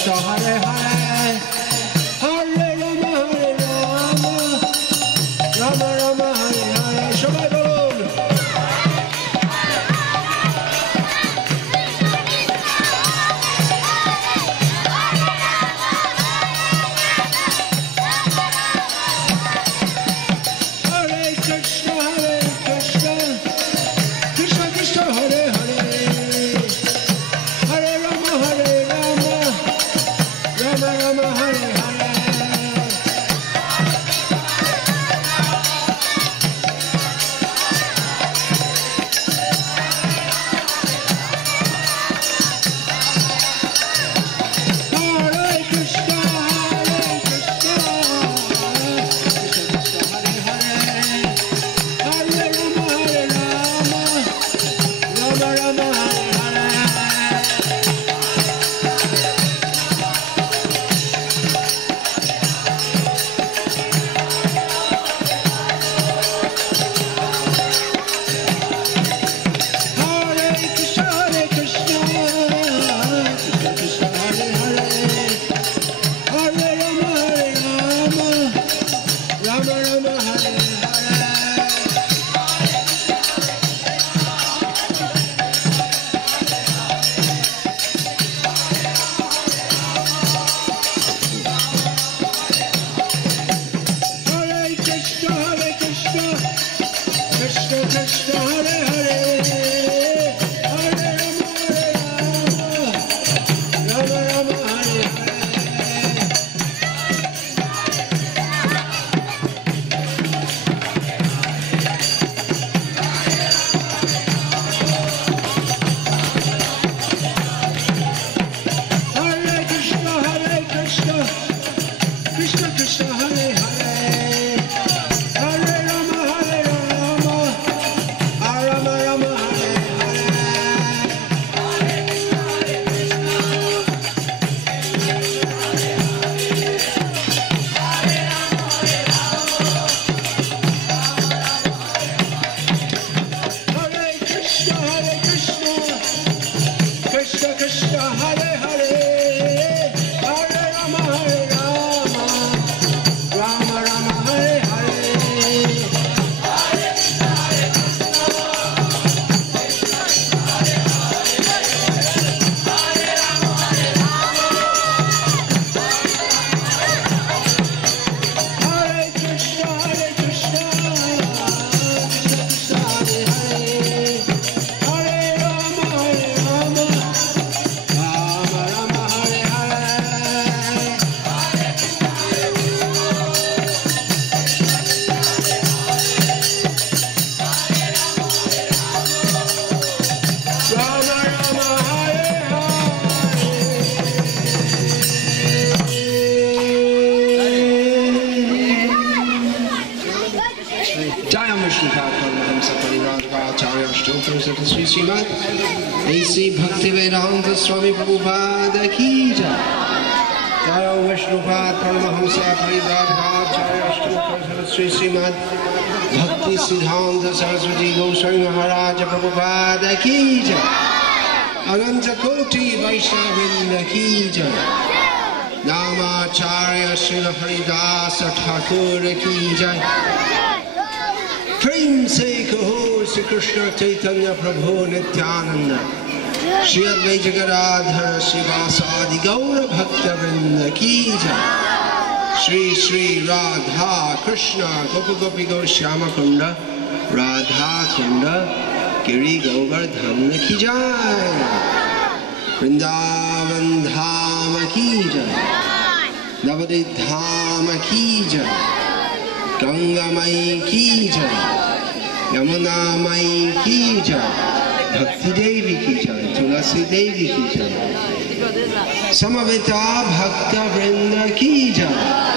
Krishna Hare Hare Hare Rama Rama Rama Hare Hare সবাই বলুন Hare Krishna Krishna Krishna Hare Hare Hare Rama Rama Rama Hare Hare Srimad A.C. Bhaktivedanta Swami Prabhupada Ki Jai Jaya Vishnupad Paramahamsa Paridhargacharya Shri Shri Srimad Bhakti Siddhanta Saraswati Goswami Maharaja Prabhupada Ki Jai Ananta Koti Vaishnavrinda Ki Jai Namacharya Srila Haridasa Thakur Ki Jai Prem Se Kaho Sri Krishna Chaitanya Prabhu Nityananda Shri Advaita Gadadhara Srivasadi Gaura Bhakta Vrinda Ki Jai Shri Shri Radha Krishna Gopi Gopi Gaur Shyama Kunda Radha Kunda Giri Govardhana Ki Jai Vrindavan Dhama Ki Jai Navadip Dhama Ki Jai Ganga Mai Ki Jai Yamuna Mai Ki Jai Bhakti Devi Ki Jai Tulasi Devi Ki Jai Samavita Bhakta Vrinda Ki Jai